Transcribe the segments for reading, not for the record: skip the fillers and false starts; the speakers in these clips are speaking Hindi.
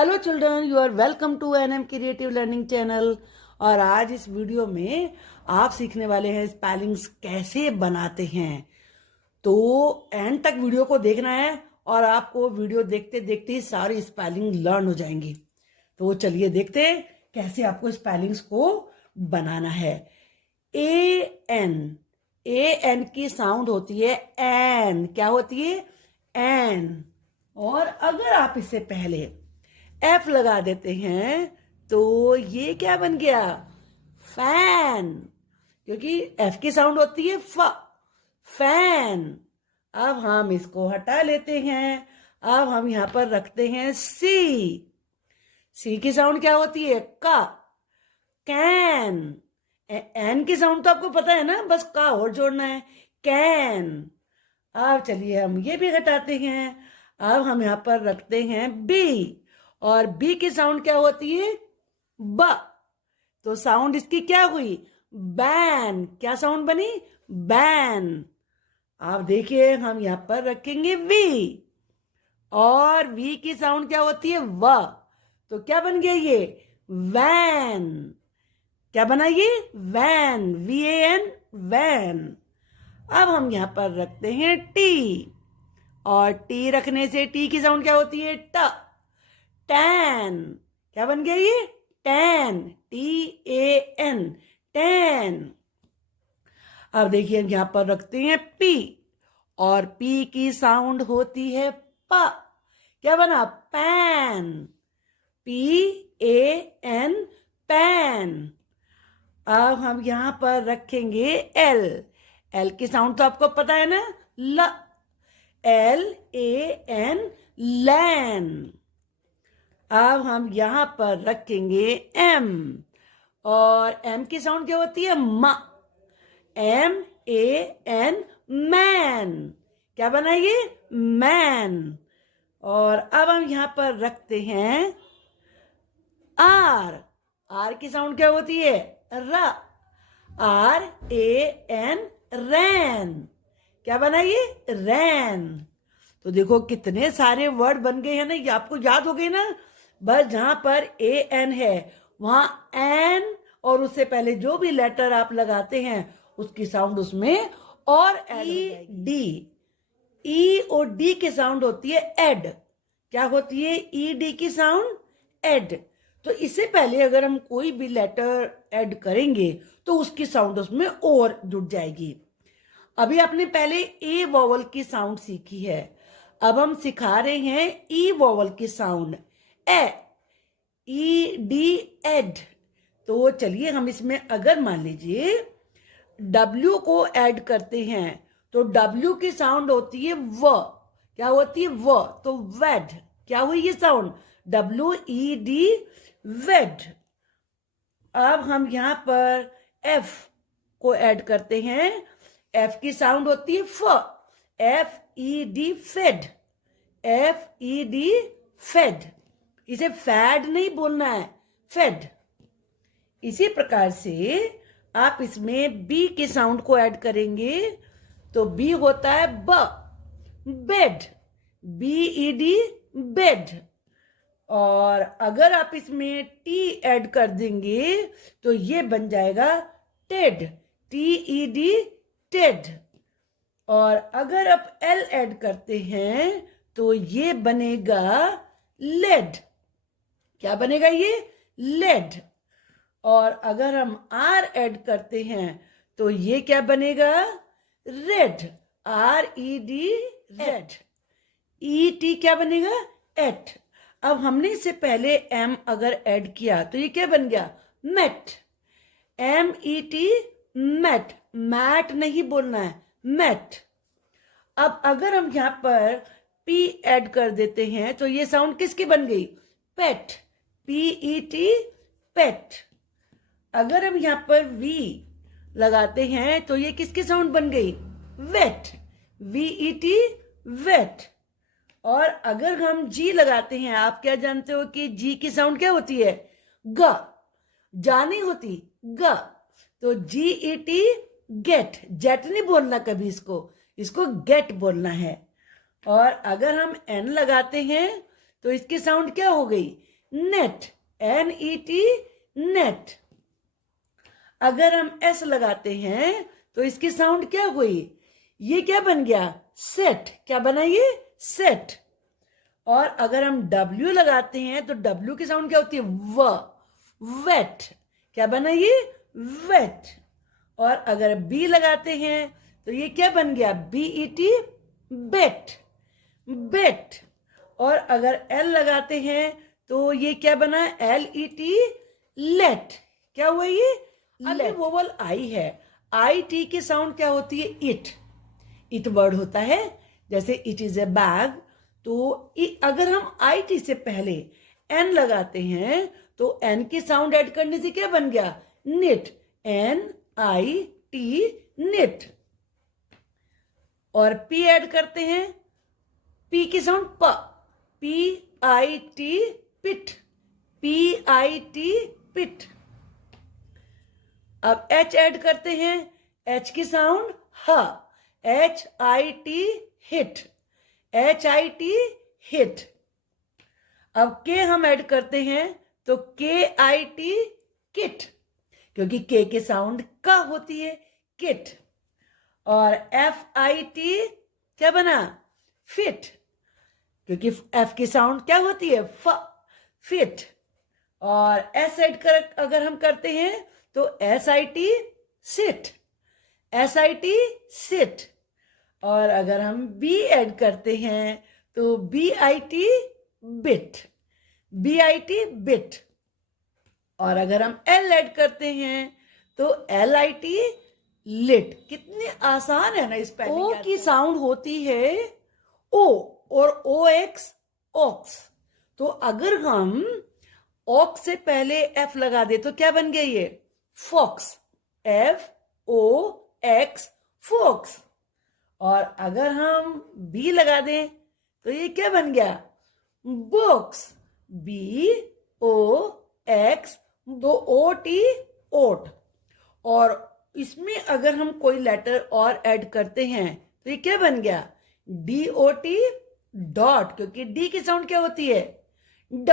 Hello children, you are welcome to NM creative learning channel. और आज इस वीडियो में आप सीखने वाले हैं स्पेलिंग्स कैसे बनाते हैं। तो एंड तक वीडियो को देखना है और आपको वीडियो देखते देखते ही सारी स्पेलिंग लर्न हो जाएंगी। तो चलिए देखते हैं कैसे आपको स्पेलिंग्स को बनाना है। ए एन की साउंड होती है एन। क्या होती है? एन। और अगर आप इससे पहले एफ लगा देते हैं तो ये क्या बन गया? फैन। क्योंकि एफ की साउंड होती है फ, फैन। अब हम इसको हटा लेते हैं। अब हम यहां पर रखते हैं सी। सी की साउंड क्या होती है? का, कैन। एन की साउंड तो आपको पता है ना, बस का और जोड़ना है, कैन। अब चलिए हम ये भी हटाते हैं। अब हम यहां पर रखते हैं बी। और बी की साउंड क्या होती है? ब। तो साउंड इसकी क्या हुई? बैन। क्या साउंड बनी? बैन। आप देखिए हम यहां पर रखेंगे वी। और वी की साउंड क्या होती है? व। तो क्या बन गया ये? वैन। क्या बना ये? वैन। VAN, van. अब हम यहां पर रखते हैं टी। और टी रखने से टी की साउंड क्या होती है? ट, टैन। क्या बन गया ये? टैन। TAN, tan. अब देखिए हम यहां पर रखते हैं पी। और पी की साउंड होती है प। क्या बना? पैन। PAN, pan. अब हम यहां पर रखेंगे एल। एल की साउंड तो आपको पता है ना? ल। LAN, लैन। अब हम यहां पर रखेंगे एम। और एम की साउंड क्या होती है? म। MAN, man. क्या बना ये? मैन। और अब हम यहां पर रखते हैं आर। आर की साउंड क्या होती है? र। RAN, रैन। क्या बना ये? रैन। तो देखो कितने सारे वर्ड बन गए हैं ना, ये आपको याद हो गए ना। बस जहां पर AN है वहां एन और उससे पहले जो भी लेटर आप लगाते हैं उसकी साउंड उसमें और डी। ई और डी की साउंड होती है एड। क्या होती है? ED की साउंड एड। तो इससे पहले अगर हम कोई भी लेटर ऐड करेंगे तो उसकी साउंड उसमें और जुड़ जाएगी। अभी आपने पहले ए वॉवल की साउंड सीखी है, अब हम सिखा रहे हैं ई वॉवल की साउंड। ED, ed. तो चलिए हम इसमें अगर मान लीजिए W को ऐड करते हैं तो W की साउंड होती है व। क्या होती है? व। तो वेड। क्या हुई ये साउंड? WED, वेड। अब हम यहां पर F को ऐड करते हैं। F की साउंड होती है फ। FED, fed. FED, fed. इसे फैड नहीं बोलना है, फेड। इसी प्रकार से आप इसमें बी की साउंड को ऐड करेंगे तो बी होता है ब, बेड। BED, bed. और अगर आप इसमें टी ऐड कर देंगे तो ये बन जाएगा टेड। TED, Ted. और अगर आप एल ऐड करते हैं तो ये बनेगा लेड। क्या बनेगा ये? लेड। और अगर हम आर ऐड करते हैं तो ये क्या बनेगा? रेड। RED, red. ET क्या बनेगा? एट। अब हमने इससे पहले एम अगर ऐड किया तो ये क्या बन गया? मेट। MET, met. मैट नहीं बोलना है, मेट। अब अगर हम यहां पर पी ऐड कर देते हैं तो ये साउंड किसकी बन गई? पेट। PET, पेट। अगर हम यहां पर वी लगाते हैं तो ये किसकी साउंड बन गई? वेट। VET, vet. और अगर हम जी लगाते हैं, आप क्या जानते हो कि जी की साउंड क्या होती है? ग। जा नहीं होती, ग। तो GET, गेट। जेट नहीं बोलना कभी, इसको गेट बोलना है। और अगर हम एन लगाते हैं तो इसकी साउंड क्या हो गई? Net, NET, net. अगर हम S लगाते हैं तो इसकी साउंड क्या हुई? ये क्या बन गया? सेट। क्या बना ये? सेट। और अगर हम W लगाते हैं तो W की साउंड क्या होती है? वेट। क्या बना ये? वेट। और अगर B लगाते हैं तो ये क्या बन गया? BET, बेट, बेट। और अगर L लगाते हैं तो ये क्या बना? LET, let. क्या हुआ ये? अगली वोवल आई है। IT की साउंड क्या होती है? इट वर्ड होता है, जैसे इट इज ए बैग। तो अगर हम IT से पहले N लगाते हैं तो N की साउंड ऐड करने से क्या बन गया? Nit, NIT, nit. और P ऐड करते हैं, P की sound PIT, pit, PIT, pit. अब H ऐड करते हैं, H की sound HIT, hit, HIT, hit. अब K हम ऐड करते हैं तो KIT, किट, क्योंकि K की साउंड का होती है, किट। और FIT क्या बना? फिट, क्योंकि F की साउंड क्या होती है? फिट। और S ऐड कर अगर हम करते हैं तो SIT, सिट, SIT, सिट। और अगर हम B ऐड करते हैं तो BIT, बिट, BIT, बिट। और अगर हम L ऐड करते हैं तो LIT, लिट। कितने आसान है ना स्पेलिंग। O की साउंड होती है O और OX, ऑक्स। तो अगर हम ऑक्स से पहले F लगा दे तो क्या बन गया ये? Fox, FOX, fox. और अगर हम B लगा दें तो ये क्या बन गया? बुक्स, BOX, दो OT, ओट। और इसमें अगर हम कोई लेटर और ऐड करते हैं तो ये क्या बन गया? DOT, डॉट, क्योंकि D की साउंड क्या होती है? ड।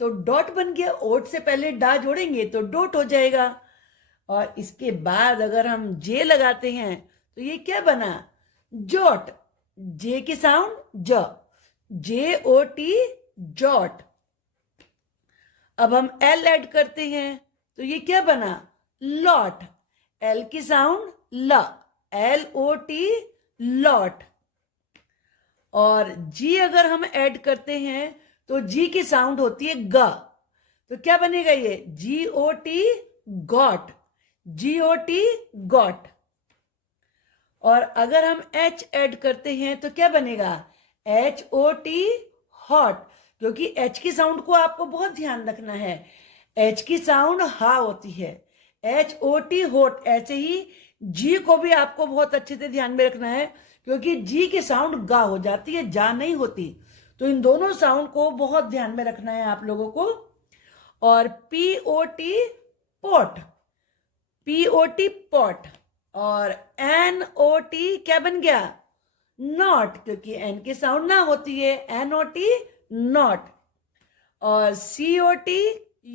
तो डॉट बन गया। ओट से पहले डा जोड़ेंगे तो डॉट हो जाएगा। और इसके बाद अगर हम J लगाते हैं तो ये क्या बना? जॉट, J की साउंड JOT, जॉट। अब हम L ऐड करते हैं तो ये क्या बना? लॉट, L की साउंड LOT, लॉट। और G अगर हम ऐड करते हैं तो G की साउंड होती है ग। तो क्या बनेगा ये? GOT, got, GOT, got. और अगर हम H ऐड करते हैं तो क्या बनेगा? HOT, हॉट, क्योंकि H की साउंड को आपको बहुत ध्यान रखना है। H की साउंड हा होती है, HOT, होट। ऐसे ही G को भी आपको बहुत अच्छे से ध्यान में रखना है, क्योंकि G की साउंड गा हो जाती है, जा नहीं होती। तो इन दोनों साउंड को बहुत ध्यान में रखना है आप लोगों को। और POT, पोट, POT, पॉट। और NOT क्या बन गया? नॉट, क्योंकि N की साउंड ना होती है, NOT, नॉट। और COT,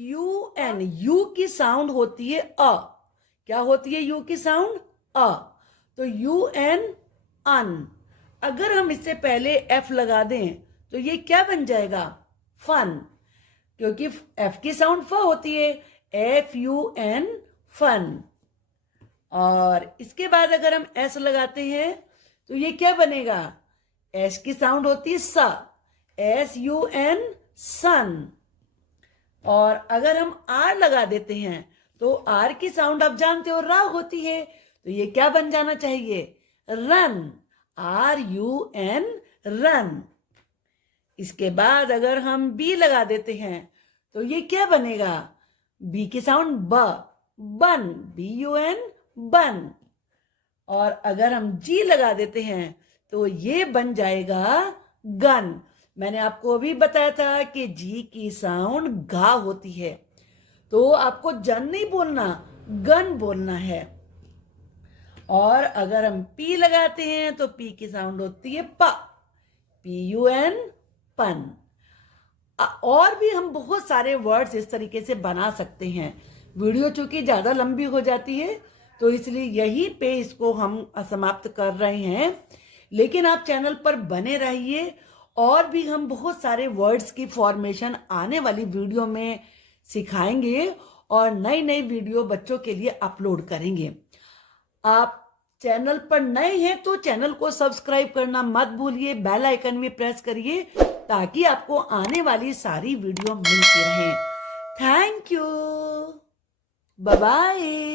UN, U की साउंड होती है अ। क्या होती है U की साउंड? अ। तो UN, अन। अगर हम इससे पहले F लगा दें तो ये क्या बन जाएगा? फन, क्योंकि F की साउंड फ होती है, FUN, फन। और इसके बाद अगर हम S लगाते हैं तो ये क्या बनेगा? S की साउंड होती है स, SUN, सन। और अगर हम R लगा देते हैं तो R की साउंड आप जानते हो रा होती है, तो ये क्या बन जाना चाहिए? Run, RUN, run. इसके बाद अगर हम B लगा देते हैं तो ये क्या बनेगा? B की साउंड बन, BUN, बन। और अगर हम G लगा देते हैं तो ये बन जाएगा गन। मैंने आपको अभी बताया था कि G की साउंड गा होती है, तो आपको जन नहीं बोलना, गन बोलना है। और अगर हम P लगाते हैं तो P की साउंड होती है PUN, पन। और भी हम बहुत सारे वर्ड्स इस तरीके से बना सकते हैं। वीडियो चूंकि ज़्यादा लंबी हो जाती है तो इसलिए यहीं पे इसको हम समाप्त कर रहे हैं, लेकिन आप चैनल पर बने रहिए। और भी हम बहुत सारे वर्ड्स की फॉर्मेशन आने वाली वीडियो में सिखाएंगे और नई नई वीडियो बच्चों के लिए अपलोड करेंगे। आप चैनल पर नए हैं तो चैनल को सब्सक्राइब करना मत भूलिए, बेल आइकन भी प्रेस करिए ताकि आपको आने वाली सारी वीडियो मिलती रहें। Thank you, bye bye.